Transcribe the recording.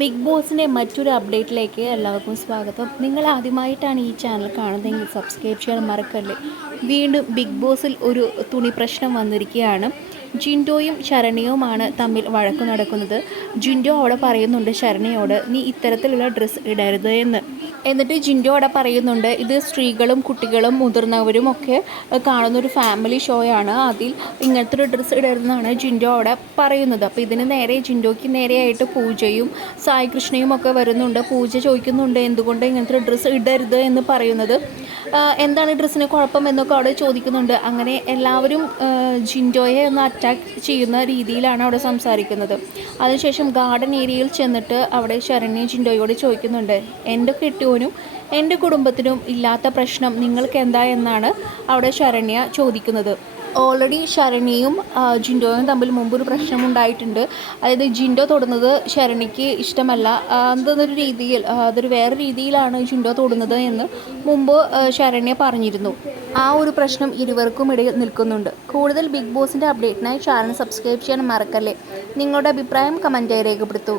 Big ബോസിന്റെ മറ്റൊരു അപ്ഡേറ്റിലേക്ക് എല്ലാവർക്കും സ്വാഗതം. നിങ്ങൾ ആദ്യമായിട്ടാണ് ഈ ചാനൽ കാണുന്നതെങ്കിൽ സബ്സ്ക്രൈബ് ചെയ്യാൻ മറക്കല്ലേ? വീണ്ടും ബിഗ് ബോസിൽ ഒരു തുണി പ്രശ്നം വന്നിരിക്കുകയാണ്. ജിൻഡോയും ശരണിയുമാണ് തമ്മിൽ വഴക്ക് നടക്കുന്നത്. ജിൻഡോ അവിടെ പറയുന്നുണ്ട് ശരണിയോട് നീ ഇത്തരത്തിലുള്ള ഡ്രസ്സ് ഇടരുത് എന്ന്. എന്നിട്ട് ജിൻഡോ അവിടെ പറയുന്നുണ്ട് ഇത് സ്ത്രീകളും കുട്ടികളും മുതിർന്നവരും ഒക്കെ കാണുന്നൊരു ഫാമിലി ഷോയാണ്. അതിൽ ഇങ്ങനത്തെ ഒരു ഡ്രസ്സ് ഇടരുതെന്നാണ് ജിൻഡോ അവിടെ പറയുന്നത്. അപ്പോൾ ഇതിന് നേരെ ജിൻഡോയ്ക്ക് നേരെയായിട്ട് പൂജയും സായി കൃഷ്ണയും ഒക്കെ വരുന്നുണ്ട്. പൂജ ചോദിക്കുന്നുണ്ട്. എന്തുകൊണ്ട് ഇങ്ങനത്തെ ഡ്രസ്സ് ഇടരുത് എന്ന് പറയുന്നത്. എന്താണ് ഡ്രസ്സിന് കുഴപ്പം എന്നൊക്കെ അവിടെ ചോദിക്കുന്നുണ്ട്. അങ്ങനെ എല്ലാവരും ജിൻഡോയെ ഒന്ന് അറ്റാക്ക് ചെയ്യുന്ന രീതിയിലാണ് അവിടെ സംസാരിക്കുന്നത്. അതിനുശേഷം ഗാർഡൻ ഏരിയയിൽ ചെന്നിട്ട് അവിടെ ശരണ്യ ജിൻഡോയോട് ചോദിക്കുന്നുണ്ട്. എന്റെ കെട്ടിയോനും എന്റെ കുടുംബത്തിനും ഇല്ലാത്ത പ്രശ്നം നിങ്ങൾക്ക് എന്താ? എന്നാണ് അവിടെ ശരണ്യ ചോദിക്കുന്നത്. ഓൾറെഡി ശരണിയും ജിൻഡോയും തമ്മിൽ മുമ്പൊരു പ്രശ്നം ഉണ്ടായിട്ടുണ്ട് അതായത് ജിൻഡോ തൊടുന്നത് ശരണിക്ക് ഇഷ്ടമല്ല. എന്തെന്നൊരു രീതിയിൽ അതൊരു വേറെ രീതിയിലാണ് ജിൻഡോ തൊടുന്നത് എന്ന് മുമ്പ് ശരണ്യ പറഞ്ഞിരുന്നു. ആ ഒരു പ്രശ്നം ഇരുവർക്കും ഇടയിൽ നിൽക്കുന്നുണ്ട്. കൂടുതൽ ബിഗ് ബോസിന്റെ അപ്ഡേറ്റിനായി ചാനൽ സബ്സ്ക്രൈബ് ചെയ്യാൻ മറക്കല്ലേ? നിങ്ങളുടെ അഭിപ്രായം കമന്റായി രേഖപ്പെടുത്തൂ.